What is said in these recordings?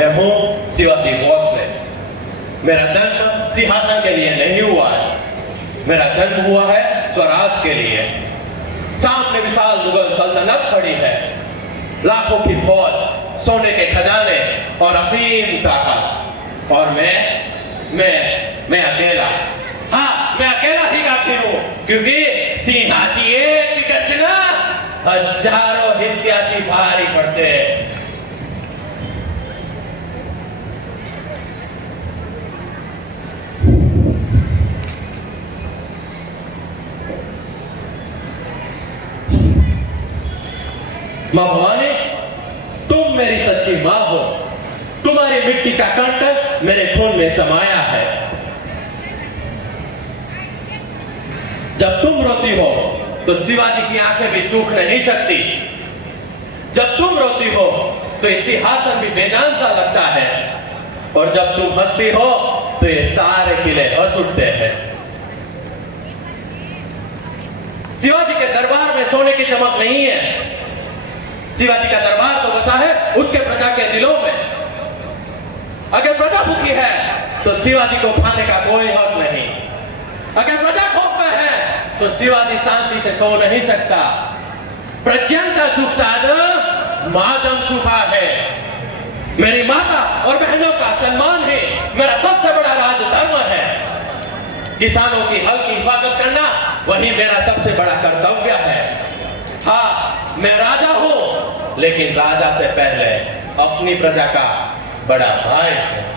मैं हूँ शिवाजी भोसले। मेरा जन्म सिंहासन के लिए नहीं हुआ है, मेरा जन्म हुआ है स्वराज के लिए। सामने विशाल मुगल सल्तनत खड़ी है, लाखों की फौज, सोने के खजाने और असीम ताकत, और मैं अकेला। हाँ, मैं अकेला ही काफी हूँ, क्योंकि सिंहाची एक की गर्जना हजारों हित्याची भारी पड़ते। माँ भवानी, तुम मेरी सच्ची माँ हो। तुम्हारी मिट्टी का कण मेरे खून में समाया है। जब तुम रोती हो तो शिवाजी की आंखें भी सूख नहीं सकती। जब तुम रोती हो तो ये सिंहासन भी बेजान सा लगता है, और जब तुम हंसती हो तो ये सारे किले हंस उठते हैं। शिवाजी के दरबार में सोने की चमक नहीं है। शिवाजी का दरबार तो बसा है उसके प्रजा के दिलों में। अगर प्रजा भूखी है तो शिवाजी को खाने का कोई हक नहीं। अगर प्रजा खौफ में है तो शिवाजी शांति से सो नहीं सकता। प्रज्ञान सुख ताज महाजन सुखा है। मेरी माता और बहनों का सम्मान ही मेरा सबसे बड़ा राजधर्म है। किसानों की हल की हिफाजत करना वही मेरा सबसे बड़ा कर्तव्य है। हाँ, मैं राजा हूँ, लेकिन राजा से पहले अपनी प्रजा का बड़ा भाई हूँ।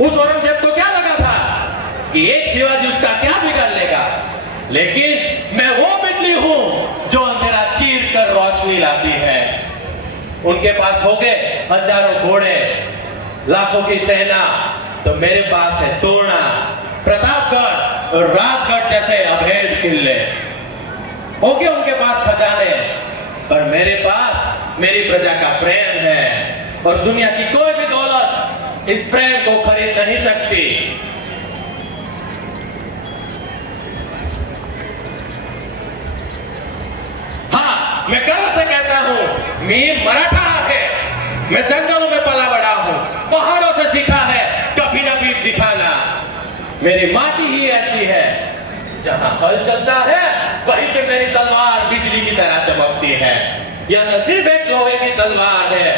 उस औरंगजेब को क्या लगा था कि एक शिवाजी उसका क्या बिगाड़ लेगा, लेकिन मैं वो बिजली हूं जो अंधेरा चीर कर रोशनी लाती है। उनके पास हो गए हजारों घोड़े, लाखों की सेना, तो मेरे पास है तोरना, प्रतापगढ़ और राजगढ़ जैसे अभेद किले। हो गए उनके पास खजाने, पर मेरे पास मेरी प्रजा का प्रेम है, और दुनिया की कोई भी दौलत इस प्रेम को खरीद नहीं सकती। हाँ, मैं गर्व से कहता हूँ, मैं मराठा है। मैं जंगलों में पला बड़ा हूँ, पहाड़ों से सीखा है कभी न पीठ दिखाना। मेरी माटी ही ऐसी है, जहां हल चलता है वहीं पे मेरी तलवार बिजली की तरह चमकती है। यह न सिर्फ एक लोहे की तलवार है,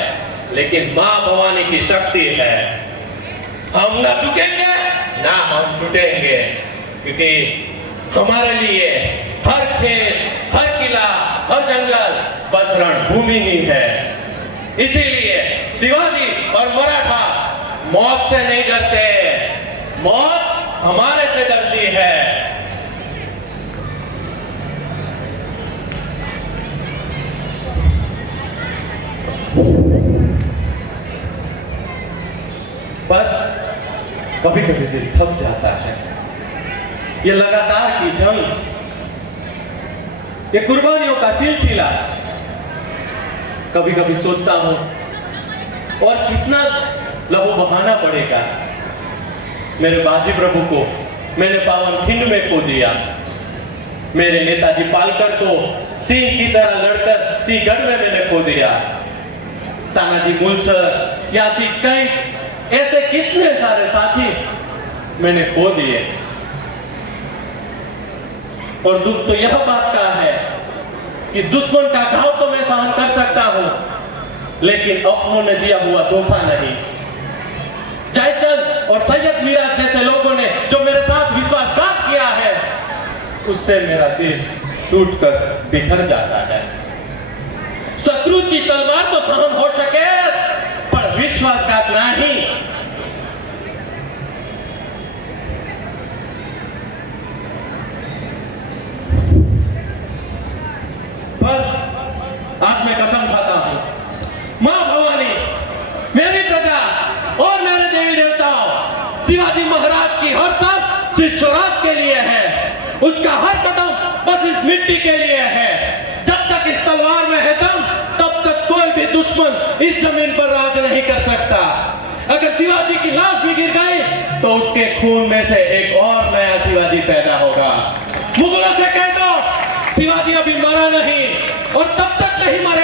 लेकिन मां भवानी की शक्ति है। हम न झुकेंगे ना हम टूटेंगे, क्योंकि हमारे लिए हर खेत, हर किला, हर जंगल बस रणभूमि ही है। इसीलिए शिवाजी और मराठा मौत से नहीं डरते, मौत हमारे से डरती है। पर कभी कभी दिल थक जाता है। ये लगातार की जंग, ये कुर्बानियों का सिलसिला, कभी कभी सोचता हूं और कितना लहू बहाना पड़ेगा। मेरे बाजी प्रभु को मैंने पावन खिंड में खो दिया। मेरे नेताजी पालकर को सिंह की तरह लड़कर सिंहगढ़ में मैंने खो दिया। तानाजी मुलसर, यासी कई ऐसे कितने सारे साथी मैंने खो दिए। और दुख तो यह बात का है कि दुश्मन का घाव तो मैं सहन कर सकता हूं, लेकिन अपनों ने दिया हुआ धोखा नहीं। जयचंद और सैयद मीरा जैसे लोगों ने जो मेरे साथ विश्वासघात किया है, उससे मेरा दिल टूटकर बिखर जाता है। शत्रु की तलवार तो सहन हो सके, पर विश्वासघात नहीं। पर आज मैं कसम खाता हूं, मां भवानी, मेरी प्रजा और मेरे देवी देवताओं, शिवाजी महाराज की हर सांस सिर्फ स्वराज के लिए है। उसका हर कदम बस इस मिट्टी के लिए है। जब तक इस तलवार में है दम, तब तक कोई भी दुश्मन इस जमीन पर राज नहीं कर सकता। अगर शिवाजी की लाश भी गिर गई तो उसके खून में से एक और नया शिवाजी पैदा होगा। मुगलों से कह दो शिवाजी अभी मरा नहीं, और तब तक नहीं मरे